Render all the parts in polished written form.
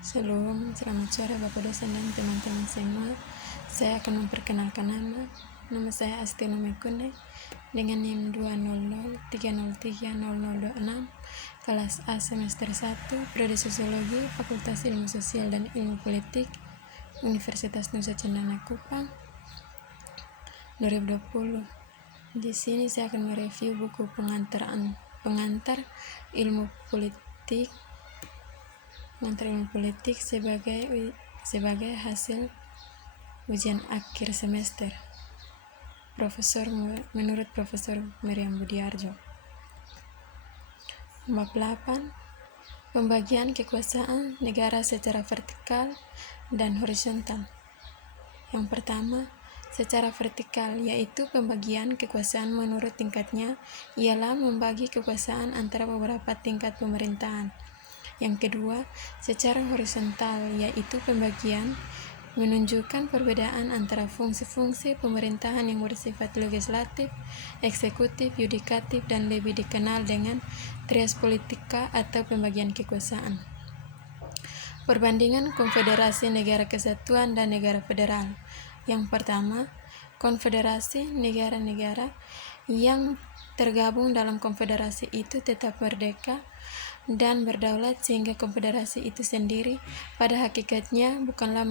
Selamat sore Bapak dosen dan teman-teman semua. Saya akan memperkenalkan nama saya Astino Mekune dengan NIM 200303026, kelas A semester 1, Prodi Sosiologi, Fakultas Ilmu Sosial dan Ilmu Politik, Universitas Nusa Cendana Kupang 2020. Di sini saya akan mereview buku pengantar ilmu politik sebagai hasil ujian akhir semester menurut Profesor Miriam Budiarjo. Bab 8, pembagian kekuasaan negara secara vertikal dan horizontal. Yang pertama, secara vertikal, yaitu pembagian kekuasaan menurut tingkatnya, ialah membagi kekuasaan antara beberapa tingkat pemerintahan. Yang kedua, secara horizontal, yaitu pembagian menunjukkan perbedaan antara fungsi-fungsi pemerintahan yang bersifat legislatif, eksekutif, yudikatif, dan lebih dikenal dengan trias politika atau pembagian kekuasaan. Perbandingan konfederasi negara kesatuan dan negara federal. Yang pertama, konfederasi negara-negara yang tergabung dalam konfederasi itu tetap merdeka dan berdaulat, sehingga konfederasi itu sendiri pada hakikatnya bukanlah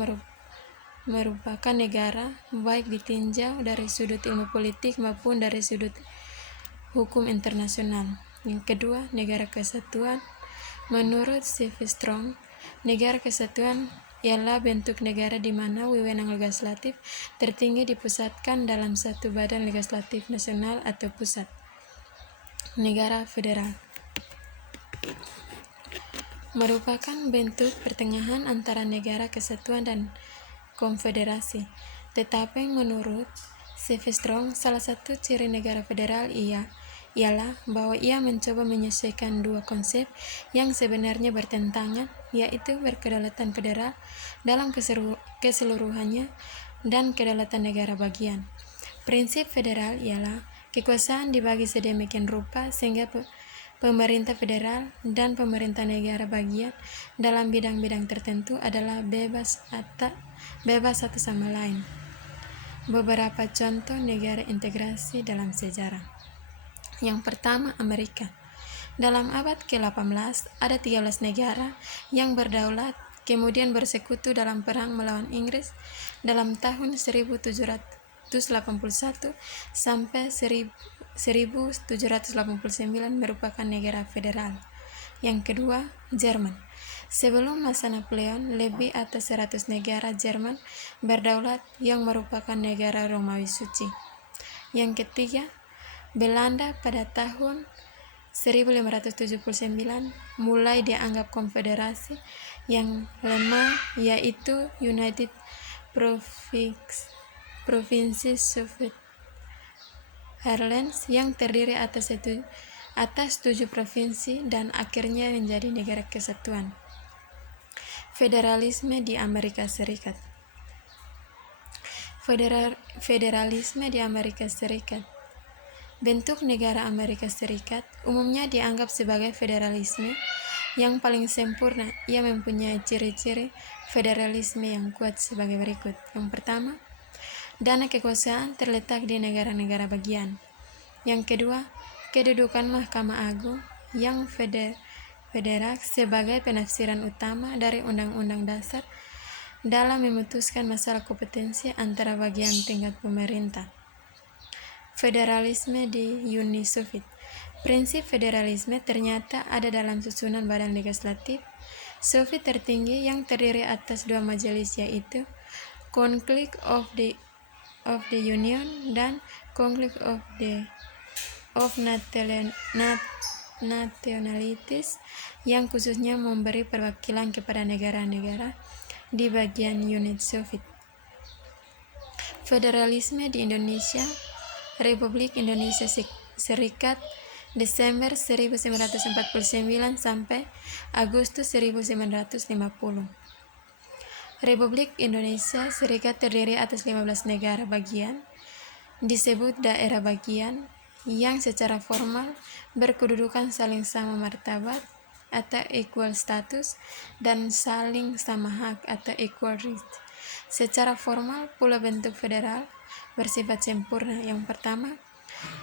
merupakan negara, baik ditinjau dari sudut ilmu politik maupun dari sudut hukum internasional. Yang kedua, negara kesatuan. Menurut C.V. Strong, negara kesatuan ialah bentuk negara di mana wewenang legislatif tertinggi dipusatkan dalam satu badan legislatif nasional atau pusat. Negara federal merupakan bentuk pertengahan antara negara kesatuan dan konfederasi. Tetapi menurut C.V. Strong, salah satu ciri negara federal ialah bahwa ia mencoba menyesuaikan dua konsep yang sebenarnya bertentangan, yaitu berkedaulatan federal dalam keseluruhannya dan kedaulatan negara bagian. Prinsip federal ialah kekuasaan dibagi sedemikian rupa sehingga pemerintah federal dan pemerintah negara bagian dalam bidang-bidang tertentu adalah bebas satu sama lain. Beberapa contoh negara integrasi dalam sejarah. Yang pertama, Amerika. Dalam abad ke-18 ada 13 negara yang berdaulat kemudian bersekutu dalam perang melawan Inggris dalam tahun 1781 sampai 1789 merupakan negara federal. Yang kedua, Jerman. Sebelum masa Napoleon, lebih atas 100 negara Jerman berdaulat yang merupakan negara Romawi suci. Yang ketiga, Belanda. Pada tahun 1579 mulai dianggap konfederasi yang lemah, yaitu United Provinces Soviet Airlines yang terdiri atas 7 provinsi dan akhirnya menjadi negara kesatuan. Federalisme di Amerika Serikat. Federalisme di Amerika Serikat. Bentuk negara Amerika Serikat umumnya dianggap sebagai federalisme yang paling sempurna. Ia mempunyai ciri-ciri federalisme yang kuat sebagai berikut. Yang pertama, dana kekuasaan terletak di negara-negara bagian. Yang kedua, kedudukan Mahkamah Agung yang federal sebagai penafsiran utama dari Undang-Undang Dasar dalam memutuskan masalah kompetensi antara bagian tingkat pemerintah. Federalisme di Uni Soviet. Prinsip federalisme ternyata ada dalam susunan badan legislatif Soviet tertinggi yang terdiri atas 2 majelis, yaitu Conclave of the Union dan Conclave of Nationalities, yang khususnya memberi perwakilan kepada negara-negara di bagian Uni Soviet. Federalisme di Indonesia. Republik Indonesia Serikat, Desember 1949 sampai Agustus 1950. Republik Indonesia Serikat terdiri atas 15 negara bagian, disebut daerah bagian, yang secara formal berkedudukan saling sama martabat atau equal status, dan saling sama hak atau equal rights. Secara formal pula bentuk federal bersifat sempurna. Yang pertama,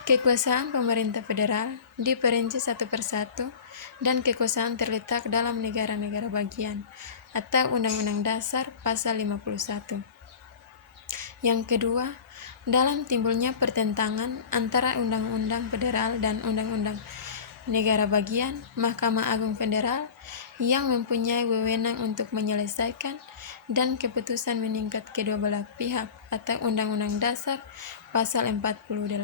kekuasaan pemerintah federal diperinci satu persatu dan kekuasaan terletak dalam negara-negara bagian atau Undang-Undang Dasar Pasal 51. Yang kedua, dalam timbulnya pertentangan antara Undang-Undang Federal dan Undang-Undang Negara Bagian, Mahkamah Agung Federal yang mempunyai wewenang untuk menyelesaikan dan keputusan meningkat kedua belah pihak atau Undang-Undang Dasar Pasal 48.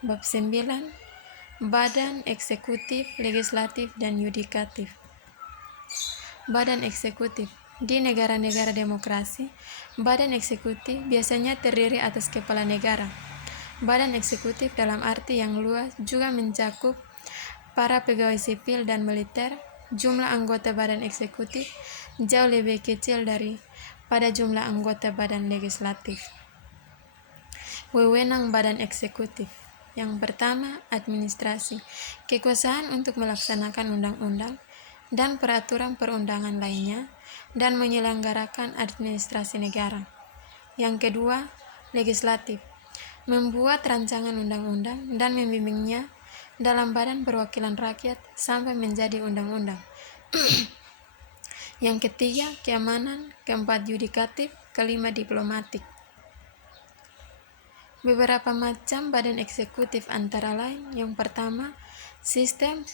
Bab 9. Badan Eksekutif, Legislatif, dan Yudikatif. Badan Eksekutif. Di negara-negara demokrasi, badan eksekutif biasanya terdiri atas kepala negara. Badan eksekutif dalam arti yang luas juga mencakup para pegawai sipil dan militer. Jumlah anggota badan eksekutif jauh lebih kecil daripada jumlah anggota badan legislatif. Wewenang badan eksekutif. Yang pertama, administrasi, kekuasaan untuk melaksanakan undang-undang dan peraturan perundangan lainnya dan menyelenggarakan administrasi negara. Yang kedua, legislatif, membuat rancangan undang-undang dan membimbingnya dalam badan perwakilan rakyat sampai menjadi undang-undang. Yang ketiga, keamanan. Keempat, yudikatif. Kelima, diplomatik. Beberapa macam badan eksekutif antara lain: yang pertama, sistem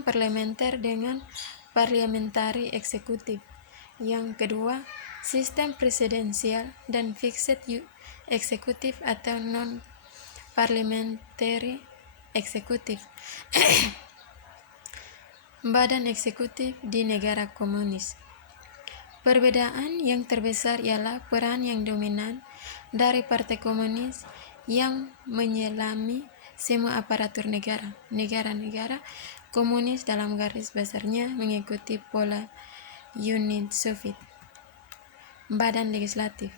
parlementer dengan parliamentary eksekutif. Yang kedua, sistem presidensial dan fixed eksekutif atau non-parliamentary eksekutif. Badan eksekutif di negara komunis. Perbedaan yang terbesar ialah peran yang dominan dari Partai Komunis yang menyelami semua aparatur negara. Negara-negara komunis dalam garis besarnya mengikuti pola Uni Soviet. Badan legislatif.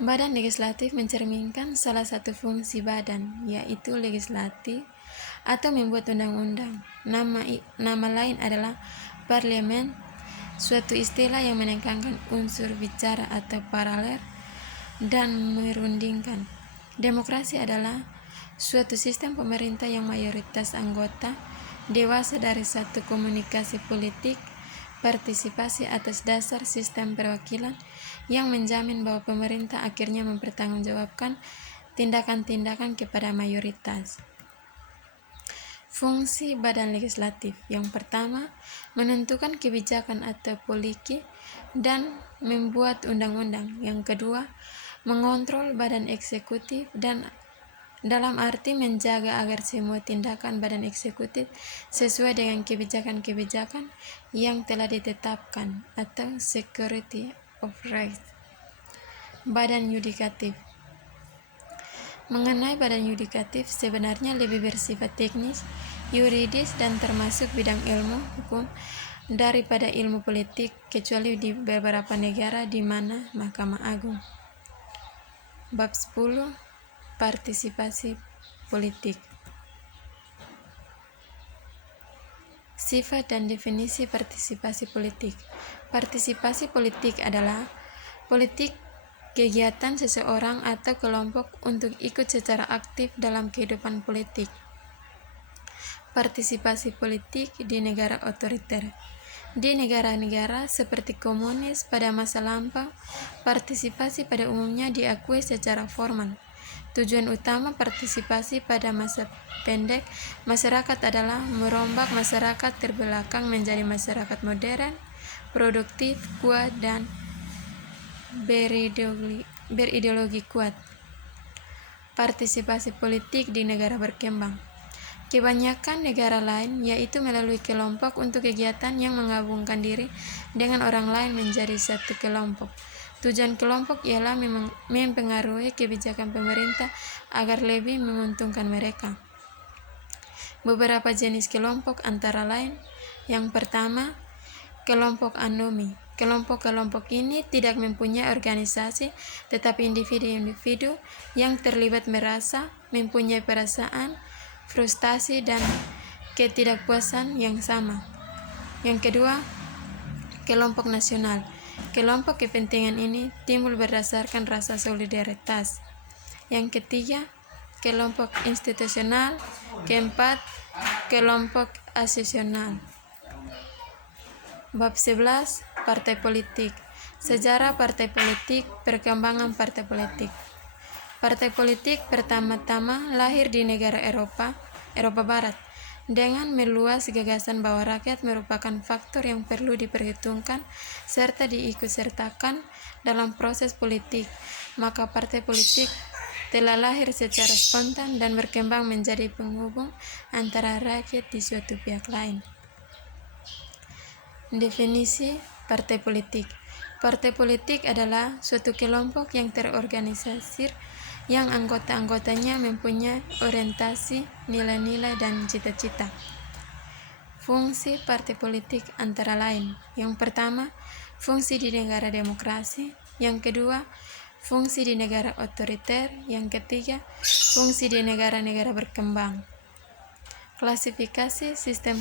Badan legislatif mencerminkan salah satu fungsi badan, yaitu legislatif atau membuat undang-undang. Nama lain adalah parlemen, suatu istilah yang menekankan unsur bicara atau paralel dan merundingkan. Demokrasi adalah suatu sistem pemerintah yang mayoritas anggota dewasa dari satu komunikasi politik partisipasi atas dasar sistem perwakilan yang menjamin bahwa pemerintah akhirnya mempertanggungjawabkan tindakan-tindakan kepada mayoritas. Fungsi badan legislatif. Yang pertama, menentukan kebijakan atau polisi dan membuat undang-undang. Yang kedua, mengontrol badan eksekutif dan dalam arti menjaga agar semua tindakan badan eksekutif sesuai dengan kebijakan-kebijakan yang telah ditetapkan atau security of rights. Badan yudikatif. Mengenai badan yudikatif sebenarnya lebih bersifat teknis, yuridis, dan termasuk bidang ilmu hukum daripada ilmu politik, kecuali di beberapa negara di mana Mahkamah Agung. Bab 10. Partisipasi politik. Sifat dan definisi partisipasi politik. Partisipasi politik adalah kegiatan seseorang atau kelompok untuk ikut secara aktif dalam kehidupan politik. Partisipasi politik di negara otoriter. Di negara-negara seperti komunis pada masa lampau, partisipasi pada umumnya diakui secara formal. Tujuan utama partisipasi pada masa pendek masyarakat adalah merombak masyarakat terbelakang menjadi masyarakat modern, produktif, kuat, dan berideologi kuat. Partisipasi politik di negara berkembang. Kebanyakan negara lain yaitu melalui kelompok untuk kegiatan yang menggabungkan diri dengan orang lain menjadi satu kelompok. Tujuan kelompok ialah mempengaruhi kebijakan pemerintah agar lebih menguntungkan mereka. Beberapa jenis kelompok antara lain: yang pertama, kelompok anomi. Kelompok-kelompok ini tidak mempunyai organisasi, tetapi individu-individu yang terlibat merasa mempunyai perasaan, frustasi dan ketidakpuasan yang sama. Yang kedua, kelompok nasional. Kelompok kepentingan ini timbul berdasarkan rasa solidaritas. Yang ketiga, kelompok institusional. Keempat, kelompok asesional. Bab 11, partai politik. Sejarah partai politik, perkembangan partai politik. Partai politik pertama-tama lahir di negara Eropa Barat, dengan meluas gagasan bahwa rakyat merupakan faktor yang perlu diperhitungkan serta diikutsertakan dalam proses politik. Maka partai politik telah lahir secara spontan dan berkembang menjadi penghubung antara rakyat di suatu pihak lain. Definisi partai politik. Partai politik adalah suatu kelompok yang terorganisir yang anggota-anggotanya mempunyai orientasi, nilai-nilai, dan cita-cita. Fungsi partai politik antara lain. Yang pertama, fungsi di negara demokrasi. Yang kedua, fungsi di negara otoriter. Yang ketiga, fungsi di negara-negara berkembang. Klasifikasi sistem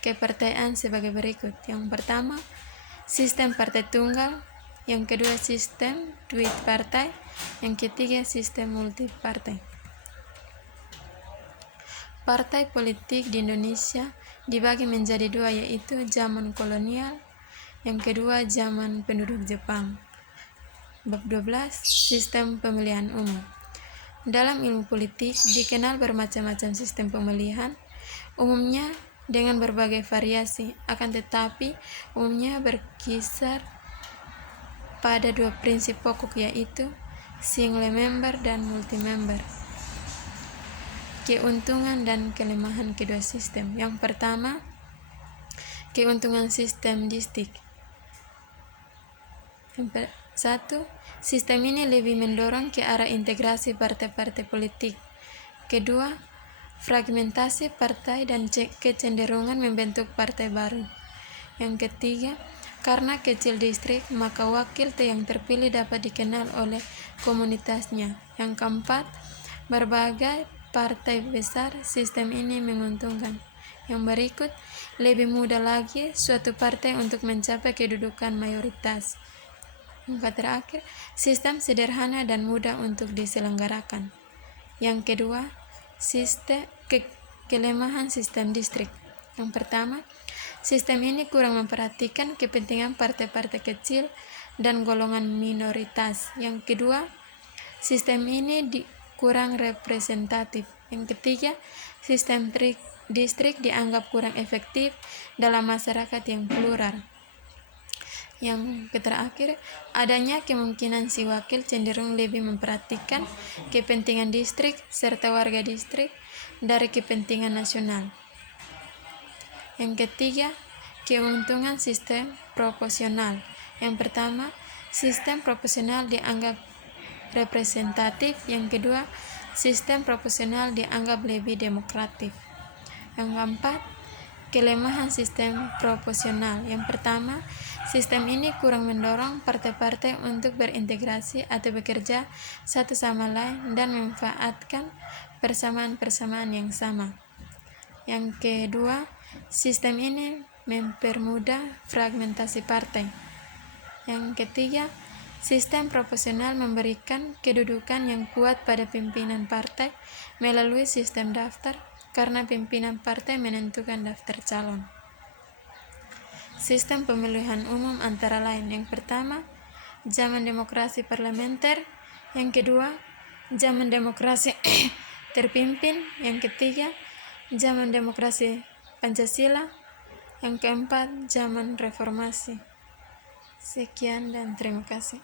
kepartaian sebagai berikut. Yang pertama, sistem partai tunggal. Yang kedua, sistem duit partai. Yang ketiga, sistem multipartai. Partai politik di Indonesia dibagi menjadi dua, yaitu zaman kolonial, yang kedua zaman penduduk Jepang. Bab 12, sistem pemilihan umum. Dalam ilmu politik dikenal bermacam-macam sistem pemilihan, umumnya dengan berbagai variasi, akan tetapi umumnya berkisar pada dua prinsip pokok, yaitu single member dan multi member. Keuntungan dan kelemahan kedua sistem. Yang pertama, keuntungan sistem distrik. Satu, sistem ini lebih mendorong ke arah integrasi partai-partai politik. Kedua, fragmentasi partai dan kecenderungan membentuk partai baru. Yang ketiga, karena kecil distrik, maka wakil yang terpilih dapat dikenal oleh komunitasnya. Yang keempat, berbagai partai besar, sistem ini menguntungkan. Yang berikut, lebih mudah lagi suatu partai untuk mencapai kedudukan mayoritas. Yang terakhir, sistem sederhana dan mudah untuk diselenggarakan. Yang kedua, kelemahan sistem distrik. Yang pertama, sistem ini kurang memperhatikan kepentingan partai-partai kecil dan golongan minoritas. Yang kedua, sistem ini kurang representatif. Yang ketiga, sistem distrik dianggap kurang efektif dalam masyarakat yang plural. Yang terakhir, adanya kemungkinan si wakil cenderung lebih memperhatikan kepentingan distrik serta warga distrik dari kepentingan nasional. Yang ketiga, keuntungan sistem proporsional. Yang pertama, sistem proporsional dianggap representatif. Yang kedua, sistem proporsional dianggap lebih demokratis. Yang keempat, kelemahan sistem proporsional. Yang pertama, sistem ini kurang mendorong partai-partai untuk berintegrasi atau bekerja satu sama lain dan memanfaatkan persamaan-persamaan yang sama. Yang kedua, sistem ini mempermudah fragmentasi partai. Yang ketiga, sistem proporsional memberikan kedudukan yang kuat pada pimpinan partai melalui sistem daftar, karena pimpinan partai menentukan daftar calon. Sistem pemilihan umum antara lain. Yang pertama, zaman demokrasi parlementer. Yang kedua, zaman demokrasi terpimpin. Yang ketiga, zaman demokrasi Pancasila. Yang keempat, zaman reformasi. Sekian dan terima kasih.